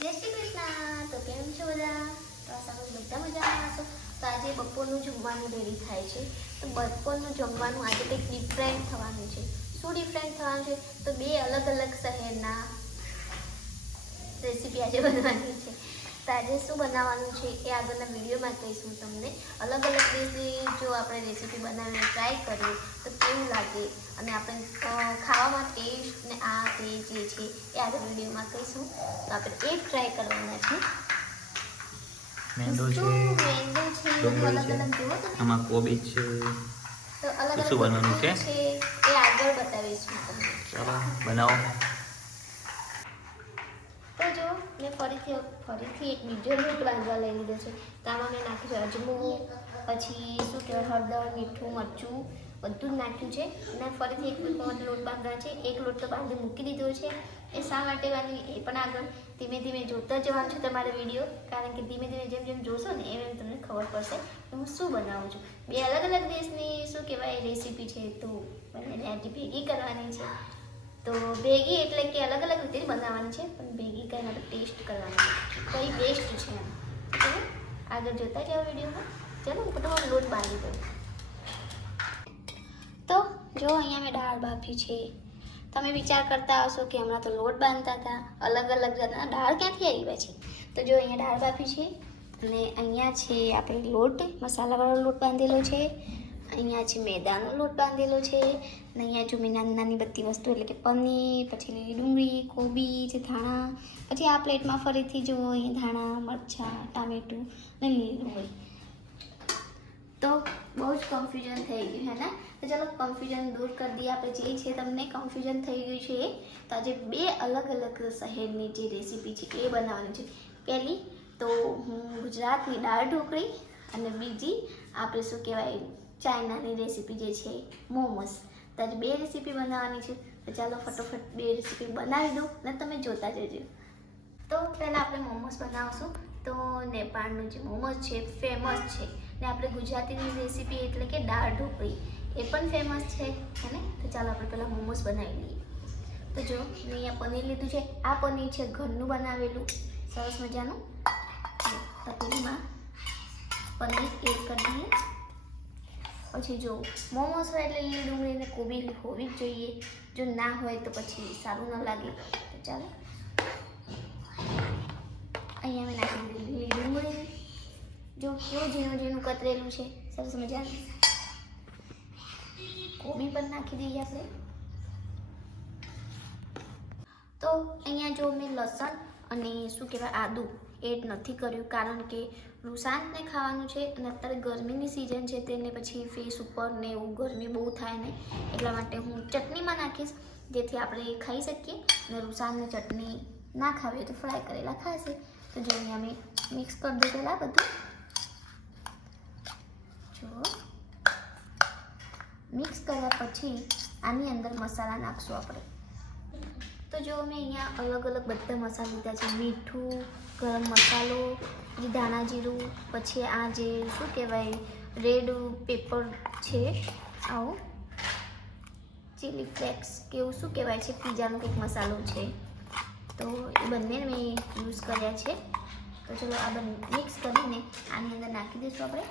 જય શ્રી કૃષ્ણ તો કેમ છો બધા? તો આશા બધા મજામાં હશો તો આજે બપોરનું જમવાનું રેડી થાય છે. તો બપોરનું જમવાનું આજે કંઈક ડિફરન્ટ થવાનું છે. શું ડિફરન્ટ થવાનું છે? તો બે અલગ અલગ શહેરના રેસીપી આજે બનવાની છે. આજે શું બનાવવાનું છે એ આગળના વિડીયોમાં કહીશું તમને. અલગ અલગ દેશની જો આપણે રેસીપી બનાવીને ટ્રાય કરીએ તો કેવું લાગે? અને આપણે ખાવામાં ટેસ્ટ ને આ તે જે છે એ આગળ વિડીયોમાં કહીશું. તો આપણે એ ટ્રાય કરવાના છે. મેંદો છે મેંદો છે? અલગ અલગ જુઓ આમાં કોબીજ છે. તો અલગ અલગ શું બનવાનું છે? એ આગળ બતાવીશું તમને. ચાલો બનાવો. મેં ફરીથી ફરીથી એક બીજો લોટ બાંધવા લઈ લીધો છે. તો મેં નાખ્યું છે અજમો, પછી શું કહેવાય હળદર, મીઠું, મરચું, બધું જ નાખ્યું છે. અને ફરીથી એક લોટ બાંધવા છે. એક લોટ તો બાંધી મૂકી દીધો છે. એ શા માટે બાંધી એ પણ આગળ ધીમે ધીમે જોતા જવાનું છે તમારા વીડિયો કારણ કે ધીમે ધીમે જેમ જેમ જોશો ને એમ એમ તમને ખબર પડશે હું શું બનાવું છું. બે અલગ અલગ દેશની શું કહેવાય રેસીપી છે? તો મને આજે ભેગી કરવાની છે. તો ભેગી એટલે કે અલગ અલગ રીતે બનાવવાની છે, પણ ભેગી કરીને આપણે ટેસ્ટ કરવાની તો કઈ બેસ્ટ છે એમ. આગળ જોતા જાઓ વિડીયોમાં. ચલો હું ફટાફટ લોટ બાંધી દઉં. તો જો અહીંયા મેં દાળ બાફી છે. તમે વિચાર કરતા હશો કે હમણાં તો લોટ બાંધતા હતા. અલગ અલગ જાતના દાળ ક્યાંથી આવી છે તો જો અહીંયા દાળ બાફી છે. અને અહીંયા છે આપણે લોટ. મસાલાવાળો લોટ બાંધેલો છે. અહીંયા જે મેદાનો લોટ બાંધેલો છે અને અહીંયા જો મેં નાની નાની બધી વસ્તુ એટલે કે પનીર, પછી લીલી ડુંગળી કોબીજ ધાણા, પછી આ પ્લેટમાં ફરીથી જુઓ અહીં ધાણા, મરચાં, ટામેટું અને લીલી ડુંગળી. તો બહુ જ કન્ફ્યુઝન થઈ ગયું, હે ને? તો ચાલો કન્ફ્યુઝન દૂર કરી દઈએ. આપણે જે છે તમને કન્ફ્યુઝન થઈ ગયું છે. તો આજે બે અલગ અલગ શહેરની જે રેસીપી છે એ બનાવવાની છે. પહેલી તો હું ગુજરાતની દાળ ઢોકળી અને બીજી આપણે શું કહેવાય ચાઇનાની રેસીપી જે છે, મોમોસ. તો બે રેસીપી બનાવવાની છે. તો ચાલો ફટોફટ બે રેસીપી બનાવી દઉં અને તમે જોતા જજો. તો પહેલાં આપણે મોમોસ બનાવશું. તો નેપાળનું જે મોમોસ છે, ફેમસ છે. ને આપણે ગુજરાતીની રેસીપી એટલે કે દાળ ઢોકળી. એ પણ ફેમસ છે ને? તો ચાલો આપણે પહેલાં મોમોસ બનાવી લઈએ. તો જો મેં અહીંયા પનીર લીધું છે. આ પનીર છે ઘરનું બનાવેલું. સરસ મજાનું. તપેલીમાં પનીર એડ કરી દઈએ. પછી જો મોમોસ હોય એટલે લીલી ડુંગળી અને કોબી હોવી જ જોઈએ. જો ના હોય તો પછી સારું ન લાગે. તો ચાલો. અહીંયા મેં નાખી દીધી લીલી ડુંગળી જો કેવું ઝીણું ઝીણું કતરેલું છે. સરસ મજા કોબી પણ નાખી દઈએ આપણે. તો અહીંયા જો મેં લસણ અને શું કહેવાય આદું એડ નથી કર્યું કારણ કે રૂસાંતને ખાવાનું છે અને અત્યારે ગરમીની સિઝન છે તેને પછી ફેસ ઉપર ને એવું ગરમી બહુ થાય ને એટલા માટે હું ચટણીમાં નાખીશ, જેથી આપણે એ ખાઈ શકીએ. અને રૂસાનની ચટણી ના ખાવી તો ફ્રાય કરેલા ખાશે. તો જો અહીંયા મેં મિક્સ કરી દઉં પહેલાં બધું. જો. મિક્સ કર્યા પછી આની અંદર મસાલા નાખશું આપણે. તો જો મેં અહીંયા અલગ અલગ બધા મસાલા લીધા છે. મીઠું, ગરમ મસાલો, જે ધાણા જીરું, પછી આ જે શું કહેવાય, રેડ પેપર છે, આવું. ચીલી ફ્લેક્સ કે એવું શું કહેવાય છે, પીઝાનો કંઈક મસાલો છે. તો એ બંને મેં યુઝ કર્યા છે. તો ચલો આ બંને મિક્સ કરીને આની અંદર નાખી દઈશું આપણે.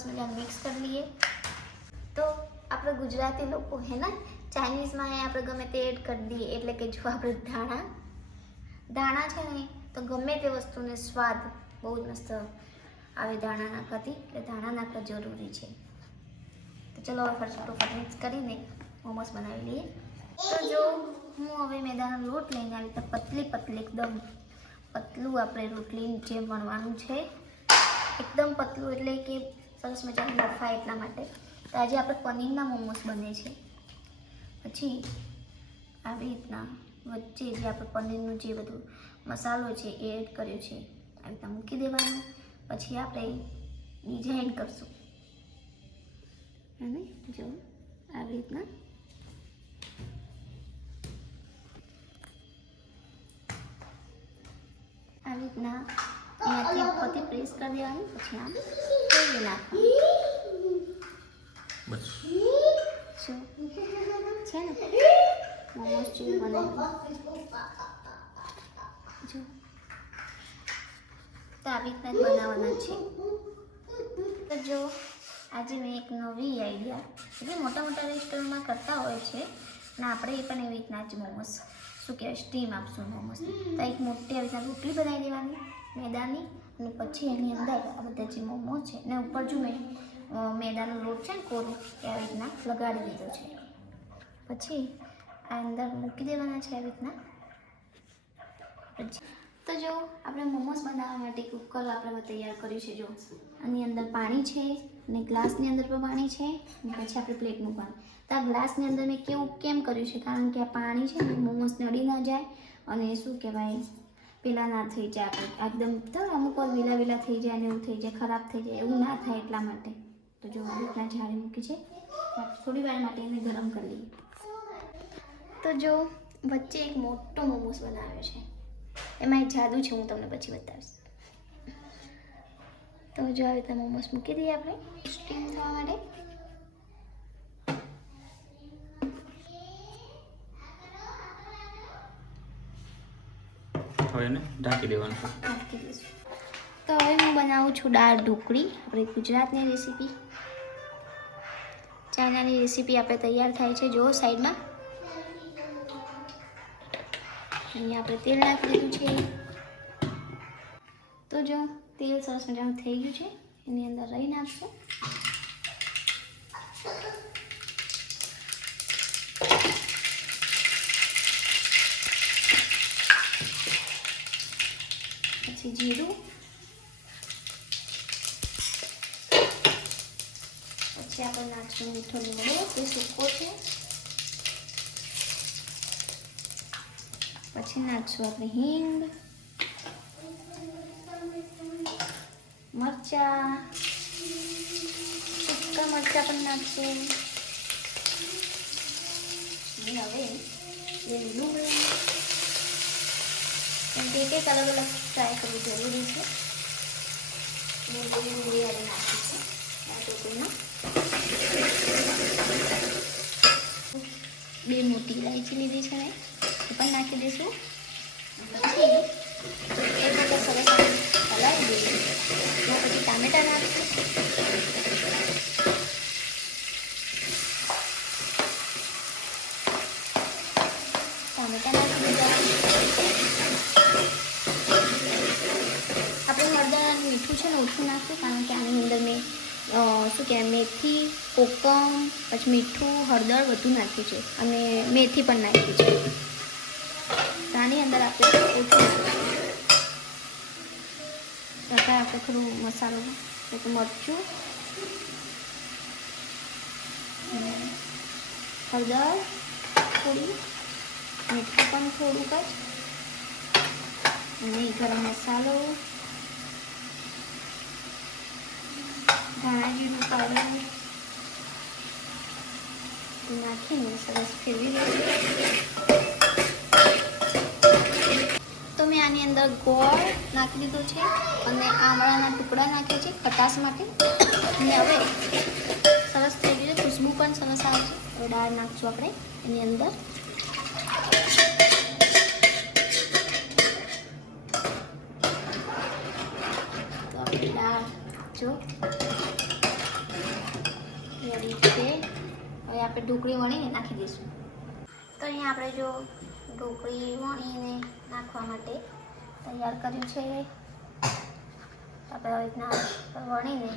સરસ મિક્સ કરી લઈએ. તો આપણે ગુજરાતી લોકો, હે ને? ચાઇનીઝમાં આપણે ગમે તે એડ કરી દઈએ. એટલે કે જો આપણે ધાણા ધાણા છે ને, તો ગમે તે વસ્તુને સ્વાદ બહુ જ મસ્ત આવે ધાણા નાખવાથી. એટલે ધાણા નાખવા જરૂરી છે. તો ચલો હવે ફટાફટ મિક્સ કરીને મોમોસ બનાવી લઈએ. તો જો હું હવે મેદાનો લોટ લઈને આવી તો પતલી પતલી એકદમ પતલું આપણે રોટલી જેમ વણવાનું છે. એકદમ પતલું એટલે કે સરસ મજાનું બફાય એટલા માટે. તો આજે આપણે પનીરના મોમોસ બને છે. પછી આવી રીતના વચ્ચે જે આપણે પનીરનું જે બધું મસાલો છે એ એડ કર્યો છે, આવી રીતના મૂકી દેવાનું. પછી આપણે ડિઝાઇન કરશું. અને જો આવી રીતના. આવી રીતના અહીંયાથી પતિ પ્રેસ કરી દેવાની પછી આમ ફેરવી નાખવાનું બસ શું છે ને મોમોસ જેવું બને જો તો આવી રીતના જ બનાવવાના છે તો જો આજે મેં એક નવી આઈડિયા એટલે મોટા મોટા રેસ્ટોરન્ટમાં કરતા હોય છે અને આપણે એ પણ એવી રીતના જ મોમોસ શું કહેવાય સ્ટીમ આપશું મોમોસ તો એક મોટી આવી રીતના રોટલી બનાવી દેવાની મેદાની અને પછી એની અંદર આ બધા જે મોમોસ છે ને ઉપર જો મેં મેદાનો લોટ છે ને કોરો, એ આવી રીતના લગાડી દીધો છે. પછી આ અંદર મૂકી દેવાના છે આવી રીતના. પછી તો જો, આપણે મોમોસ બનાવવા માટે કુકર આપણે તૈયાર કર્યું છે જો. આની અંદર પાણી છે અને ગ્લાસની અંદર પણ પાણી છે અને પછી આપણે પ્લેટ મૂકવાનું. તો આ ગ્લાસની અંદર મેં કેવું, કેમ કર્યું છે? કારણ કે આ પાણી છે ને મોમોસને અડી ના જાય અને શું કહેવાય? પેલા ના થઈ જાય આપણે. એકદમ તો અમુક વાર વેલા વેલા થઈ જાય ને એવું થઈ જાય, ખરાબ થઈ જાય, એવું ના થાય એટલા માટે. તો જો આવી રીતના જાળી મૂકી છે. થોડી વાર માટે એને ગરમ કરી લઈએ. તો જો, વચ્ચે એક મોટો મોમોસ બનાવ્યો છે. એમાં એક જાદુ છે, હું તમને પછી બતાવીશ. તો જો આવી રીતે મોમોસ મૂકી દઈએ આપણે. સ્ટીમ થવા માટે. હવે એને ઢાંકી દેવાનું. છે તો હવે હું બનાવું છું દાળ ઢોકળી, આપણી ગુજરાતની રેસીપી ચાઇનાની રેસીપી આપણે તૈયાર થાય છે જો સાઈડમાં. અહીંયા આપણે તેલ નાખી દીધું છે. તો જો, તેલ સરસ મજાનું થઈ ગયું છે. એની અંદર રહી નાખશું પછી જીરું. પછી આપણે નાખશું મીઠો લીમડો તે સૂકો છે. પછી નાખશું આપણે હિંગ, મરચા, સૂકા મરચા પણ નાખશું. હવે લીલું એક એક અલગ અલગ ટ્રાય કરવું જરૂરી છે. લીલું બિરયાની નાખીશું આ ટોપીમાં. બે મોટી ઇલાયચી લીધી છે મેં. એ પણ નાખી દઈશું. પછી એ માટે સરસ હલાવી દઈએ એમાં પછી ટામેટા નાખીશું. ટામેટા નાખી દીધા આપણે હળદર અને મીઠું છે ને ઓછું નાખશું કારણ કે આની અંદર મેં શું કહેવાય, મેથી, કોકમ, પછી મીઠું, હળદર બધું નાખ્યું છે અને મેથી પણ નાખી છે. આની અંદર આપણે ઓછું આપણે થોડું મસાલો મરચું, હળદર, થોડી, મીઠું પણ થોડુંક જ, અને ગરમ મસાલો ધાણા જીરું પાવડર નાખીને સરસ ફેરવી લઈશું તો મેં આની અંદર ગોળ નાખી દીધો છે અને આમળાના ટુકડા નાખ્યા છે ખટાશ માટે. અને હવે સરસ થઈ ગયું છે ખુશ્બુ પણ સરસ આવશે હવે દાળ નાખશું આપણે એની અંદર તો આપણી દાળ જો રેડી છે હવે આપણે ઢોકળી વણીને નાખી દઈશું. તો અહીંયા આપણે જો ઢોકળી વણીને નાખવા માટે તૈયાર કર્યું છે. આપણે રીતના વણીને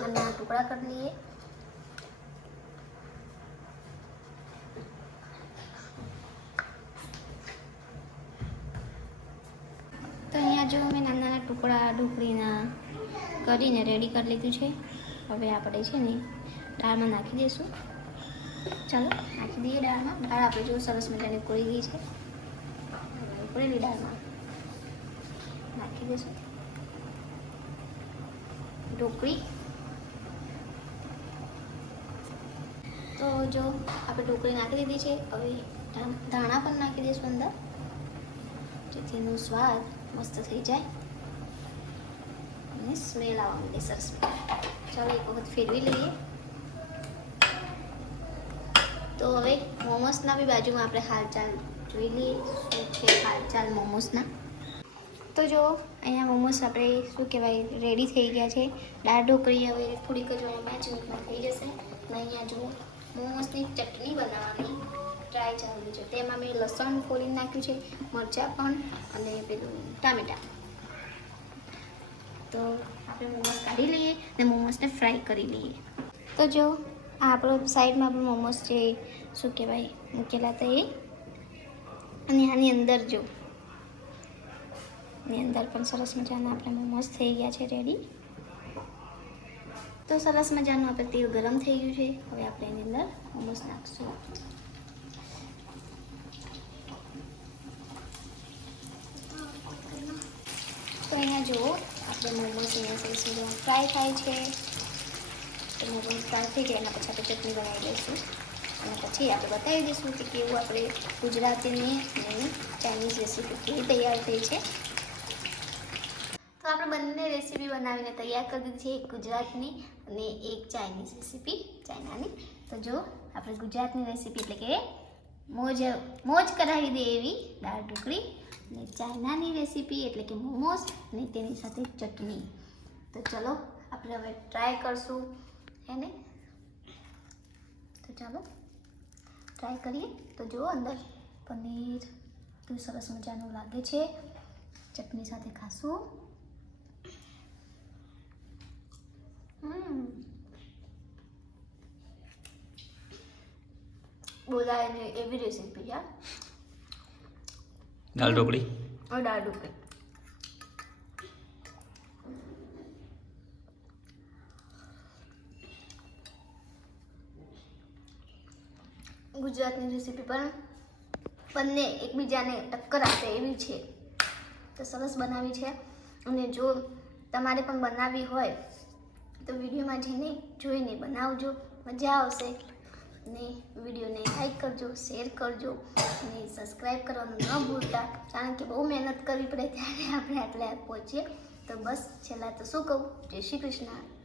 નાના ટુકડા કરી લઈએ. તો અહીંયા જો મેં નાના નાના ટુકડા ઢોકળીના કરીને રેડી કરી લીધું છે. હવે આપણે છે ને દાળમાં નાખી દઈશું. ચાલો નાખી દઈએ દાળમાં દાળ આપણે જો સરસ મજાની ઉકળી ગઈ છે. ઉકળેલી દાળમાં નાખી દઈશું. ઢોકળી. તો જો આપણે ઢોકળી નાખી દીધી છે, હવે ધાણા પણ નાખી દઈશું અંદર. જેથી એનો સ્વાદ મસ્ત થઈ જાય. અને સ્મેલ આવવા માંડે સરસ ચાલો એક વખત ફેરવી લઈએ. તો હવે મોમોસના બી બાજુમાં આપણે હાલચાલ જોઈ લઈએ, શું છે હાલચાલ મોમોસના તો જો અહીંયા મોમોસ આપણે શું કહેવાય રેડી થઈ ગયા છે. દાળ ઢોકળી હવે થોડીક જ પાંચ થઈ જશે. અને અહીંયા જુઓ મોમોસની ચટણી બનાવવાની ટ્રાય ચાલુ છે. તેમાં મેં લસણ ફોલીને નાખ્યું છે, મરચાં પણ અને પેલું ટામેટાં. તો આપણે મોમોસ કાઢી લઈએ અને મોમોસને ફ્રાય કરી લઈએ. તો જો આપણો સાઈડમાં પણ મોમોસ જે શું કહેવાય, મૂકેલા હતા એ. અને આની અંદર જો ની અંદર પણ સરસ મજાના આપણે મોમોસ થઈ ગયા છે રેડી તો સરસ મજાનું આપણે તેલ ગરમ થઈ ગયું છે. હવે આપણે એની અંદર મોમોસ નાખશું. તો અહીંયા જુઓ આપણે મોમોસ અહીંયા સરસ ફ્રાય થાય છે. તો મોમોસ ફ્રાય થઈ જાય, એના પછી આપણે ચટણી બનાવી દઈશું. અને પછી આપણે બતાવી દઈશું કે કેવું આપણે ગુજરાતીની અને ચાઇનીઝ રેસીપી કેવી તૈયાર થઈ છે. તો આપણે બંને રેસીપી બનાવીને તૈયાર કરી દીધી છે, એક ગુજરાતની અને એક ચાઇનીઝ રેસીપી ચાઇનાની. તો જો, આપણે ગુજરાતની રેસીપી એટલે કે મોજ મોજ કરાવી દે એવી દાળ ઢોકળી અને ચાઇનાની રેસીપી એટલે કે મોમોસ અને તેની સાથે ચટણી. તો ચલો, આપણે હવે ટ્રાય કરશું. એને? તો ચાલો ટ્રાય કરીએ. તો જુઓ અંદર પનીર તો સરસ મજાનું લાગે છે. ચટણી સાથે ખાશું. બોલાય એવી રેસીપી યાર. દાળ ઢોકળી? દાળ ઢોકળી. ગુજરાતની રેસીપી પણ બંને એકબીજાને ટક્કર આપે એવી છે. તો સરસ બનાવી છે. અને જો તમારે પણ બનાવવી હોય, તો વિડીયોમાં જઈને જોઈને બનાવજો. મજા આવશે. અને વિડીયોને લાઈક કરજો, શેર કરજો અને સબસ્ક્રાઈબ કરવાનું ન ભૂલતા, કારણ કે બહુ મહેનત કરવી પડે ત્યારે આપણે આટલે પહોંચીએ. તો બસ છેલ્લા તો શું કહું? જય શ્રી કૃષ્ણ.